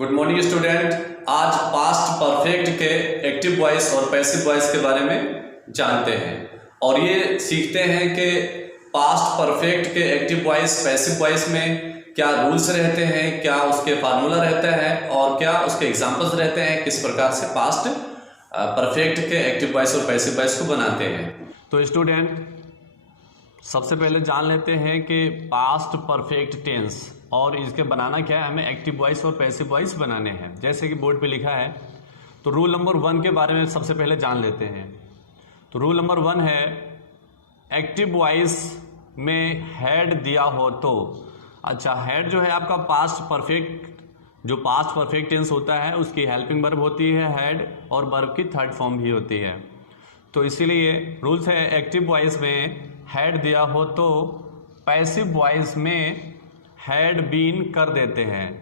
Good morning student. आज past perfect के active voice और पैसिव वॉइस के बारे में जानते हैं और ये सीखते हैं कि पास्ट परफेक्ट के एक्टिव वॉइस पैसिव वॉइस में क्या रूल्स रहते हैं, क्या उसके फार्मूला रहता है और क्या उसके एग्जांपल्स रहते हैं, किस प्रकार से पास्ट परफेक्ट के एक्टिव वॉइस और पैसिव वॉइस को बनाते हैं। तो स्टूडेंट सबसे पहले जान लेते हैं कि पास्ट परफेक्ट टेंस और इसके बनाना क्या है, हमें एक्टिव वॉइस और पैसिव वॉइस बनाने हैं। जैसे कि बोर्ड पे लिखा है, तो रूल नंबर 1 के बारे में सबसे पहले जान लेते हैं। तो रूल नंबर 1 है, एक्टिव वॉइस में हैड दिया हो तो, अच्छा हैड जो है आपका पास्ट परफेक्ट, जो पास्ट परफेक्ट टेंस होता है उसकी हेल्पिंग वर्ब होती है हैड, और वर्ब की थर्ड फॉर्म भी होती है। तो इसीलिए रूल्स है, एक्टिव वॉइस में हैड दिया हो तो पैसिव वॉइस में हैड बीन कर देते हैं।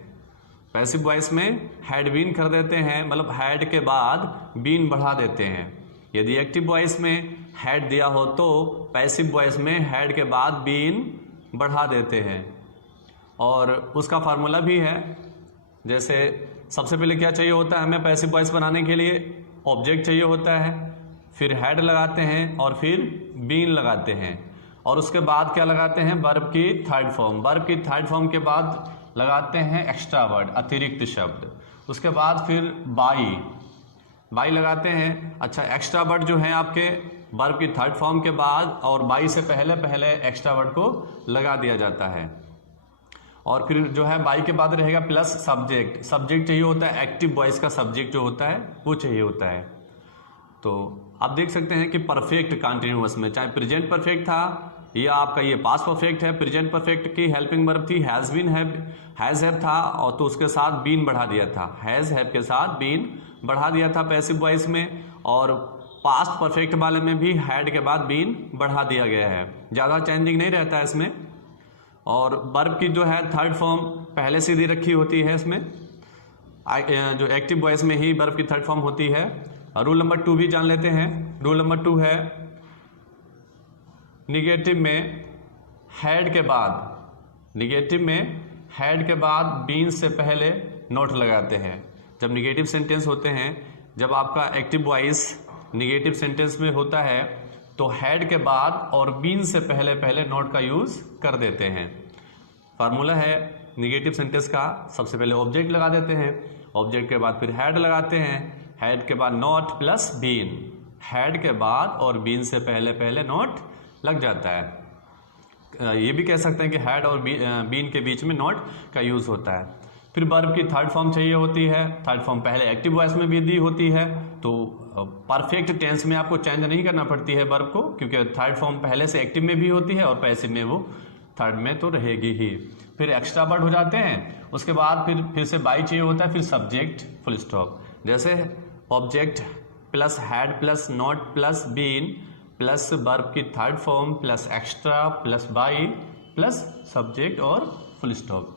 पैसिव वॉइस में हैड बीन कर देते हैं, मतलब हैड के बाद बीन बढ़ा देते हैं। यदि एक्टिव वॉइस में हैड दिया हो तो पैसिव वॉइस में हैड के बाद बीन बढ़ा देते हैं। और उसका फार्मूला भी है, जैसे सबसे पहले क्या चाहिए होता है हमें पैसिव वॉइस बनाने के लिए, ऑब्जेक्ट चाहिए होता है, फिर हैड लगाते हैं और फिर बीन लगाते हैं, और उसके बाद क्या लगाते हैं, वर्ब की थर्ड फॉर्म। वर्ब की थर्ड फॉर्म के बाद लगाते हैं एक्स्ट्रा वर्ड, अतिरिक्त शब्द। उसके बाद फिर बाई लगाते हैं। अच्छा, एक्स्ट्रा वर्ड जो है आपके वर्ब की थर्ड फॉर्म के बाद और बाई से पहले एक्स्ट्रा वर्ड को लगा दिया जाता है। और फिर जो है बाई के बाद रहेगा प्लस सब्जेक्ट। सब्जेक्ट चाहिए होता है, एक्टिव वॉइस का सब्जेक्ट जो होता है वो चाहिए होता है। तो आप देख सकते हैं कि परफेक्ट कंटिन्यूअस में चाहे प्रेजेंट परफेक्ट था या आपका ये पास्ट परफेक्ट है, प्रेजेंट परफेक्ट की हेल्पिंग वर्ब थी हैज बीन, हैज हैव था, और तो उसके साथ बीन बढ़ा दिया था, हैज हैव के साथ बीन बढ़ा दिया था पैसिव वॉइस में। और पास्ट परफेक्ट वाले में भी हैड के बाद बीन बढ़ा दिया गया है, ज़्यादा चेंजिंग नहीं रहता है इसमें। और वर्ब की जो है थर्ड फॉर्म पहले से दी रखी होती है इसमें, जो एक्टिव वॉइस में ही वर्ब की थर्ड फॉर्म होती है। रूल नंबर 2 भी जान लेते हैं। रूल नंबर 2 है, निगेटिव में हैड के बाद बीन से पहले नोट लगाते हैं। जब निगेटिव सेंटेंस होते हैं, जब आपका एक्टिव वॉइस निगेटिव सेंटेंस में होता है तो हैड के बाद और बीन से पहले नोट का यूज कर देते हैं। फार्मूला है निगेटिव सेंटेंस का, सबसे पहले ऑब्जेक्ट लगा देते हैं, ऑब्जेक्ट के बाद फिर हैड लगाते हैं, हैड के बाद नोट प्लस बीन, हैड के बाद और बीन से पहले नोट लग जाता है। ये भी कह सकते हैं कि हैड और बीन के बीच में नोट का यूज होता है। फिर वर्ब की थर्ड फॉर्म चाहिए होती है, थर्ड फॉर्म पहले एक्टिव वॉइस में भी दी होती है, तो परफेक्ट टेंस में आपको चेंज नहीं करना पड़ती है वर्ब को, क्योंकि थर्ड फॉर्म पहले से एक्टिव में भी होती है और पैसिव में वो थर्ड में तो रहेगी ही। फिर एक्स्ट्रा वर्ड हो जाते हैं, उसके बाद फिर से बाई चाहिए होता है, फिर सब्जेक्ट फुल स्टॉप। जैसे object plus had plus not plus been plus verb की third form plus extra plus by plus subject और फुल स्टॉप।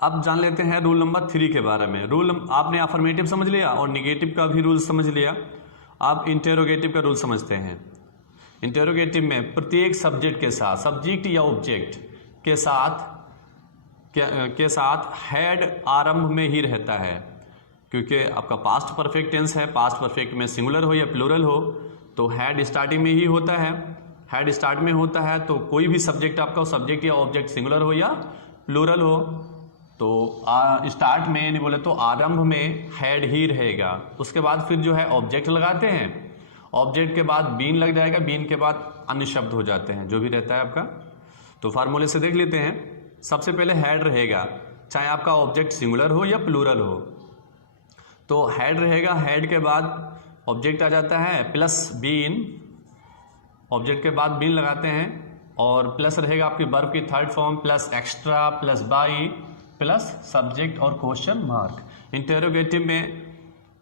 अब जान लेते हैं रूल नंबर 3 के बारे में। आपने अफर्मेटिव समझ लिया और निगेटिव का भी रूल समझ लिया। आप इंटेरोगेटिव का रूल समझते हैं। इंटेरोगेटिव में प्रत्येक सब्जेक्ट के साथ, सब्जेक्ट या ऑब्जेक्ट के साथ हैड आरंभ में ही रहता है, क्योंकि आपका पास्ट परफेक्ट टेंस है, पास्ट परफेक्ट में सिंगुलर हो या प्लूरल हो तो हैड स्टार्टिंग में ही होता है। हैड स्टार्ट में होता है तो कोई भी सब्जेक्ट आपका, सब्जेक्ट या ऑब्जेक्ट सिंगुलर हो या प्लूरल हो, तो स्टार्ट में नहीं बोले तो आरंभ में हैड ही रहेगा। उसके बाद फिर जो है ऑब्जेक्ट लगाते हैं, ऑब्जेक्ट के बाद बीन लग जाएगा, बीन के बाद अन्य शब्द हो जाते हैं जो भी रहता है आपका। तो फार्मूले से देख लेते हैं। सबसे पहले हैड रहेगा, चाहे आपका ऑब्जेक्ट सिंगुलर हो या प्लूरल हो, तो हैड रहेगा, हैड के बाद ऑब्जेक्ट आ जाता है प्लस बीन, ऑब्जेक्ट के बाद बीन लगाते हैं, और प्लस रहेगा आपकी वर्ब की third form plus extra plus by plus subject और क्वेश्चन मार्क। इंटेरोगेटिव में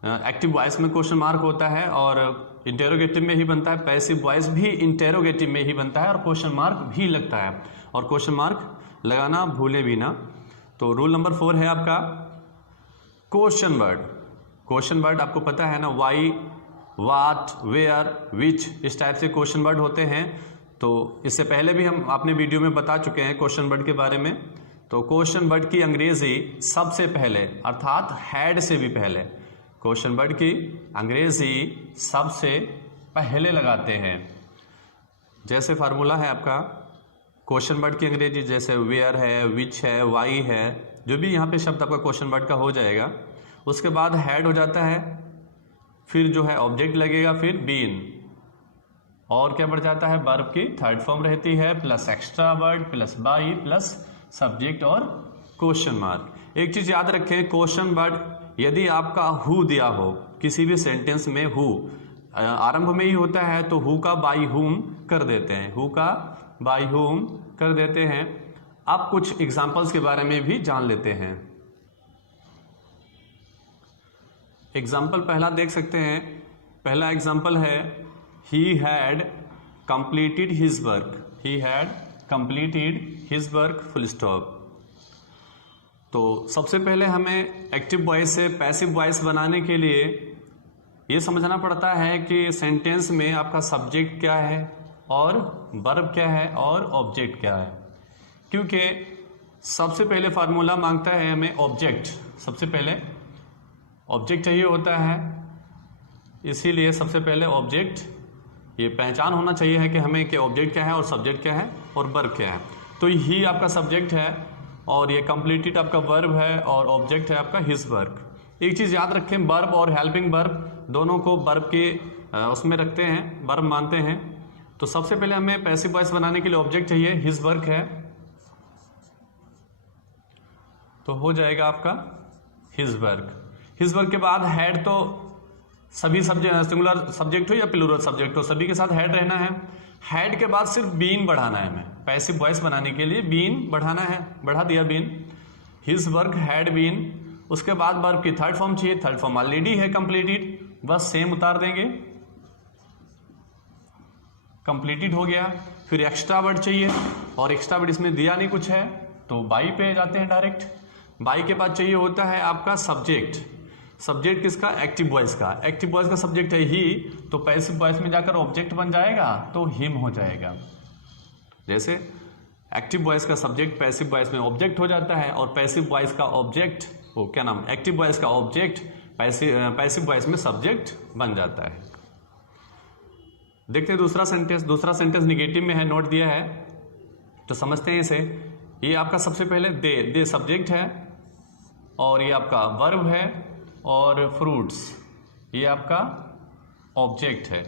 एक्टिव वॉइस में क्वेश्चन मार्क होता है और इंटेरोगेटिव में ही बनता है, पैसिव वॉइस भी इंटेरोगेटिव में ही बनता है और क्वेश्चन मार्क भी लगता है, और क्वेश्चन मार्क लगाना भूले भी ना। तो रूल नंबर 4 है आपका क्वेश्चन वर्ड। क्वेश्चन वर्ड आपको पता है ना, वाई, वाट, वेयर, विच, इस टाइप से क्वेश्चन वर्ड होते हैं। तो इससे पहले भी हम अपने वीडियो में बता चुके हैं क्वेश्चन वर्ड के बारे में। तो क्वेश्चन वर्ड की अंग्रेजी सबसे पहले अर्थात हैड से भी पहले, क्वेश्चन वर्ड की अंग्रेजी सबसे पहले लगाते हैं। जैसे फार्मूला है आपका क्वेश्चन वर्ड की अंग्रेजी, जैसे वेयर है, विच है, वाई है, जो भी यहाँ पे शब्द आपका क्वेश्चन वर्ड का हो जाएगा, उसके बाद हैड हो जाता है, फिर जो है ऑब्जेक्ट लगेगा, फिर बीन, और क्या बढ़ जाता है, वर्ब की थर्ड फॉर्म रहती है, plus extra word, plus by, plus subject और क्वेश्चन मार्क। एक चीज याद रखें, क्वेश्चन वर्ड यदि आपका हु दिया हो किसी भी सेंटेंस में, हु आरंभ में ही होता है, तो हु का बाई हुम कर देते हैं, हु का बाई हुम कर देते हैं। अब कुछ एग्जांपल्स के बारे में भी जान लेते हैं। एग्जाम्पल पहला देख सकते हैं। पहला एग्जाम्पल है he had completed his work, he had completed his work full stop। तो सबसे पहले हमें एक्टिव वॉइस से पैसिव वॉइस बनाने के लिए ये समझना पड़ता है कि सेंटेंस में आपका सब्जेक्ट क्या है और वर्ब क्या है और ऑब्जेक्ट क्या है, क्योंकि सबसे पहले फार्मूला मांगता है हमें ऑब्जेक्ट, सबसे पहले ऑब्जेक्ट चाहिए होता है, इसीलिए सबसे पहले ऑब्जेक्ट ये पहचान होना चाहिए है कि हमें कि ऑब्जेक्ट क्या है और सब्जेक्ट क्या है और वर्ब क्या है। तो ही आपका सब्जेक्ट है और ये कंप्लीटेड आपका वर्ब है और ऑब्जेक्ट है आपका हिज वर्क। एक चीज़ याद रखें, वर्ब और हेल्पिंग वर्ब दोनों को वर्ब के उसमें रखते हैं, वर्ब मानते हैं। तो सबसे पहले हमें पैसिव वॉइस बनाने के लिए ऑब्जेक्ट चाहिए, हिज वर्क है, तो हो जाएगा आपका हिज वर्क। हिज वर्क के बाद हैड, तो सभी सब्जेक्ट सिंगुलर सब्जेक्ट हो या प्लूरल सब्जेक्ट हो, सभी के साथ हैड रहना है। हैड के बाद सिर्फ बीन बढ़ाना है, हमें पैसिव वॉइस बनाने के लिए बीन बढ़ाना है, बढ़ा दिया been, his work had been. उसके बाद वर्ब की थर्ड फॉर्म चाहिए, थर्ड फॉर्म ऑलरेडी है कंप्लीटेड, बस सेम उतार देंगे, कंप्लीटेड हो गया। फिर एक्स्ट्रा वर्ड चाहिए और एक्स्ट्रा वर्ड इसमें दिया नहीं कुछ है, तो बाई पे जाते हैं डायरेक्ट। बाई के बाद चाहिए होता है आपका सब्जेक्ट, सब्जेक्ट किसका, एक्टिव वॉइस का, एक्टिव वॉइस का सब्जेक्ट है ही, तो पैसिव वॉइस में जाकर ऑब्जेक्ट बन जाएगा, तो हिम हो जाएगा। जैसे एक्टिव वॉइस का सब्जेक्ट पैसिव वॉइस में ऑब्जेक्ट हो जाता है और पैसिव वॉइस का ऑब्जेक्ट, वो क्या नाम, एक्टिव वॉइस का ऑब्जेक्ट पैसिव वॉइस में सब्जेक्ट बन जाता है। देखते हैं दूसरा सेंटेंस। दूसरा सेंटेंस निगेटिव में है, नोट दिया है, तो समझते हैं इसे। ये आपका सबसे पहले दे सब्जेक्ट है और ये आपका वर्ब है और फ्रूट्स ये आपका ऑब्जेक्ट है।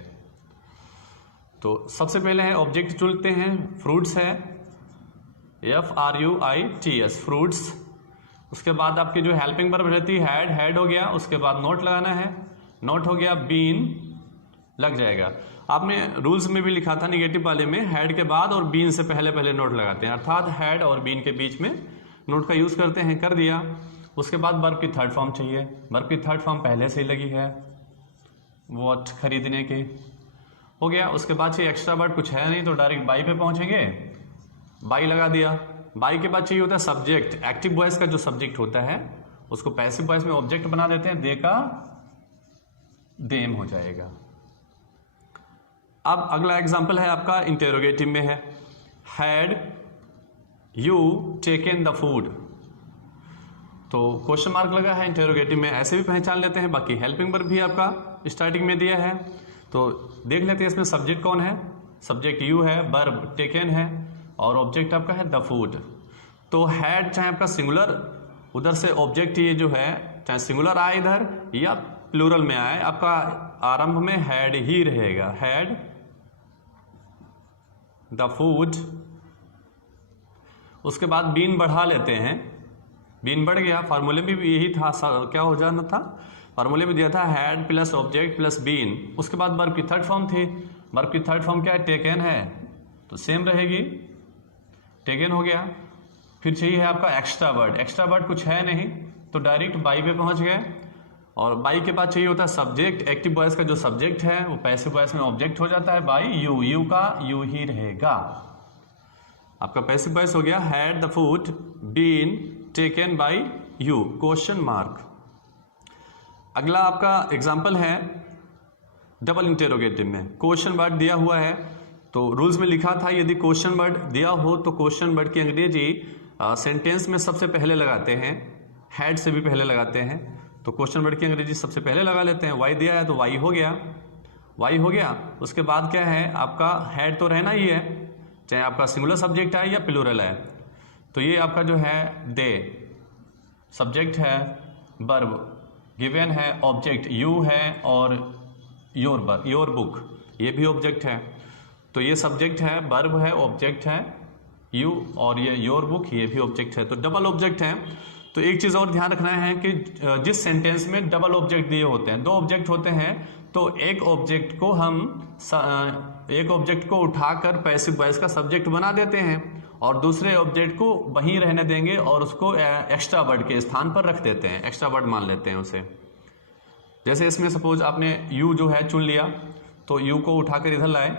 तो सबसे पहले है ऑब्जेक्ट चुनते हैं, फ्रूट्स है, FRUITS फ्रूट्स। उसके बाद आपकी जो हेल्पिंग वर्ब रहती है हैड हो गया, उसके बाद नोट लगाना है, नोट हो गया, बीन लग जाएगा। आपने रूल्स में भी लिखा था निगेटिव वाले में, हैड के बाद और बीन से पहले पहले नोट लगाते हैं, अर्थात हैड और बीन के बीच में नोट का यूज करते हैं, कर दिया। उसके बाद वर्ब की थर्ड फॉर्म चाहिए, वर्ब की थर्ड फॉर्म पहले से ही लगी है, वॉट खरीदने की, हो गया। उसके बाद चाहिए एक्स्ट्रा वर्ड, कुछ है नहीं तो डायरेक्ट बाई पे पहुंचेंगे, बाई लगा दिया। बाई के बाद चाहिए होता है सब्जेक्ट, एक्टिव वॉइस का जो सब्जेक्ट होता है उसको पैसिव वॉइस में ऑब्जेक्ट बना देते हैं, दे का देम हो जाएगा। अब अगला एग्जाम्पल है आपका इंटेरोगेटिव में है, had you taken the food, तो क्वेश्चन मार्क लगा है इंटेरोगेटिव में, ऐसे भी पहचान लेते हैं। बाकी हेल्पिंग वर्ब भी आपका स्टार्टिंग में दिया है, तो देख लेते हैं इसमें सब्जेक्ट कौन है, सब्जेक्ट यू है, वर्ब टेकन है और ऑब्जेक्ट आपका है द फूड। तो हैड चाहे आपका सिंगुलर उधर से ऑब्जेक्ट ये जो है चाहे सिंगुलर आए इधर या प्लूरल में आए, आपका आरंभ में हैड ही रहेगा, हैड द फूड। उसके बाद बीन बढ़ा लेते हैं, बीन बढ़ गया, फार्मूले में भी यही था, क्या हो जाना था, फार्मूले में दिया था had plus object plus been. उसके बाद वर्ब की थर्ड फॉर्म थी, वर्ब की थर्ड फॉर्म क्या है, टेकन है, तो सेम रहेगी, टेकन हो गया। फिर चाहिए है आपका एक्स्ट्रा वर्ड, एक्स्ट्रा वर्ड कुछ है नहीं तो डायरेक्ट बाई पे पहुंच गए। और बाई के बाद चाहिए होता है सब्जेक्ट, एक्टिव वॉइस का जो सब्जेक्ट है वो पैसिव वॉइस में ऑब्जेक्ट हो जाता है बाई यू, यू का यू ही रहेगा। आपका पैसिव वॉइस हो गया had the food been taken by you, question mark. अगला आपका एग्जाम्पल है डबल इंटेरोगेटिव में, क्वेश्चन वर्ड दिया हुआ है, तो रूल्स में लिखा था यदि क्वेश्चन वर्ड दिया हो तो क्वेश्चन वर्ड की अंग्रेजी सेंटेंस में सबसे पहले लगाते हैं, हैड से भी पहले लगाते हैं। तो क्वेश्चन वर्ड की अंग्रेजी सबसे पहले लगा लेते हैं। वाई दिया है तो वाई हो गया, वाई हो गया। उसके बाद क्या है, आपका हैड तो रहना ही है, चाहे आपका सिंगुलर सब्जेक्ट है या प्लूरल है। तो ये आपका जो है दे सब्जेक्ट है, वर्ब गिवन है, ऑब्जेक्ट यू है, और योर बुक ये भी ऑब्जेक्ट है। तो ये सब्जेक्ट है, वर्ब है, ऑब्जेक्ट है यू, और ये योर बुक ये भी ऑब्जेक्ट है। तो डबल ऑब्जेक्ट है। तो एक चीज़ और ध्यान रखना है कि जिस सेंटेंस में डबल ऑब्जेक्ट दिए होते हैं, दो ऑब्जेक्ट होते हैं, तो एक ऑब्जेक्ट को उठाकर पैसिव वॉइस का सब्जेक्ट बना देते हैं और दूसरे ऑब्जेक्ट को वहीं रहने देंगे और उसको एक्स्ट्रा वर्ड के स्थान पर रख देते हैं, एक्स्ट्रा वर्ड मान लेते हैं उसे। जैसे इसमें सपोज आपने यू जो है चुन लिया, तो यू को उठाकर इधर लाए,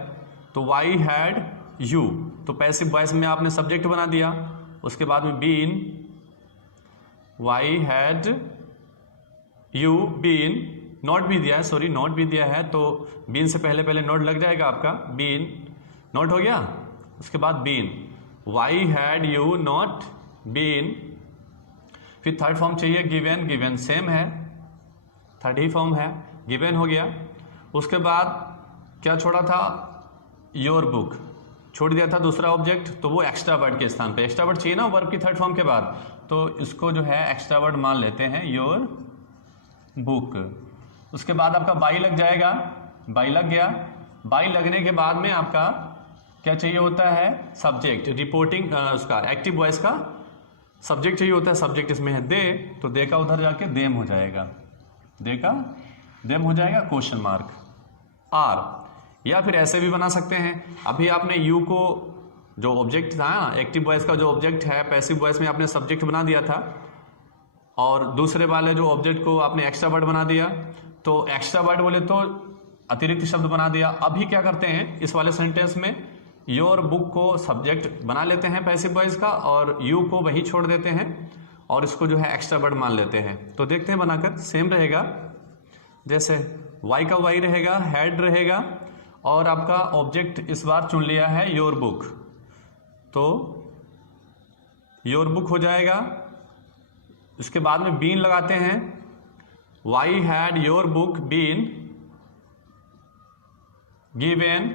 तो वाई हैड यू, तो पैसिव वॉइस में आपने सब्जेक्ट बना दिया। उसके बाद में been, why had you been, not भी दिया है, सॉरी नॉट भी दिया है, तो बीन से पहले नॉट लग जाएगा आपका, बीन नॉट हो गया। उसके बाद been, why had you not been. फिर थर्ड फॉर्म चाहिए गिवन, गिवन सेम है, थर्ड ही फॉर्म है, गिवन हो गया। उसके बाद क्या छोड़ा था, योर बुक छोड़ दिया था दूसरा ऑब्जेक्ट, तो वो एक्स्ट्रा वर्ड के स्थान पे, एक्स्ट्रा वर्ड चाहिए ना वर्ब की थर्ड फॉर्म के बाद, तो इसको जो है एक्स्ट्रा वर्ड मान लेते हैं, योर बुक। उसके बाद आपका बाई लग जाएगा, बाई लग गया। बाई लगने के बाद में आपका क्या चाहिए होता है, सब्जेक्ट, रिपोर्टिंग उसका एक्टिव वॉइस का सब्जेक्ट चाहिए होता है। सब्जेक्ट इसमें है दे, तो दे का उधर जाके देम हो जाएगा, दे का देम हो जाएगा, क्वेश्चन मार्क आर। या फिर ऐसे भी बना सकते हैं, अभी आपने यू को जो ऑब्जेक्ट था ना, एक्टिव वॉइस का जो ऑब्जेक्ट है, पैसिव वॉइस में आपने सब्जेक्ट बना दिया था, और दूसरे वाले जो ऑब्जेक्ट को आपने एक्स्ट्रा वर्ड बना दिया, तो एक्स्ट्रा वर्ड बोले तो अतिरिक्त शब्द बना दिया। अभी क्या करते हैं, इस वाले सेंटेंस में योर बुक को सब्जेक्ट बना लेते हैं पैसिव वॉइस का, और यू को वही छोड़ देते हैं और इसको जो है एक्स्ट्रा वर्ड मान लेते हैं। तो देखते हैं बनाकर, सेम रहेगा, जैसे वाई का वाई रहेगा, हैड रहेगा, और आपका ऑब्जेक्ट इस बार चुन लिया है योर बुक, तो योर बुक हो जाएगा। उसके बाद में बीन लगाते हैं, why had your book been given,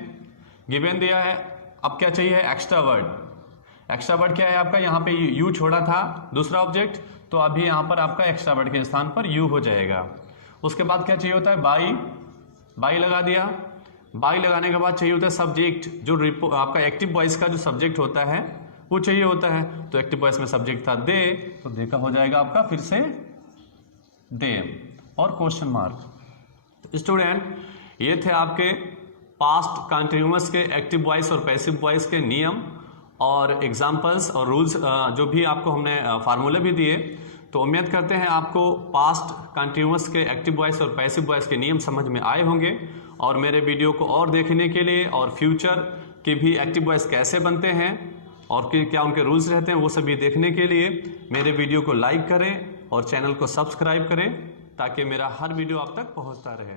given दिया है। अब क्या चाहिए, एक्स्ट्रा वर्ड। एक्स्ट्रा वर्ड क्या है आपका, यहाँ पे यू छोड़ा था दूसरा ऑब्जेक्ट, तो अभी यहाँ पर आपका एक्स्ट्रा वर्ड के स्थान पर यू हो जाएगा। उसके बाद क्या चाहिए होता है, बाई, बाई लगा दिया। बाई लगाने के बाद चाहिए होता है सब्जेक्ट, जो आपका एक्टिव वॉइस का जो सब्जेक्ट होता है वो चाहिए होता है। तो एक्टिव वॉइस में सब्जेक्ट था दे, तो दे का हो जाएगा आपका फिर से देम और क्वेश्चन मार्क। स्टूडेंट, ये थे आपके पास्ट कंटिन्यूअस के एक्टिव वॉइस और पैसिव वॉइस के नियम और एग्जाम्पल्स और रूल्स, जो भी आपको हमने फार्मूले भी दिए। तो उम्मीद करते हैं आपको पास्ट कंटिन्यूअस के एक्टिव वॉइस और पैसिव वॉइस के नियम समझ में आए होंगे, और मेरे वीडियो को और देखने के लिए और फ्यूचर के भी एक्टिव वॉइस कैसे बनते हैं और क्या उनके रूल्स रहते हैं वो सभी देखने के लिए मेरे वीडियो को लाइक करें और चैनल को सब्सक्राइब करें, ताकि मेरा हर वीडियो आप तक पहुंचता रहे।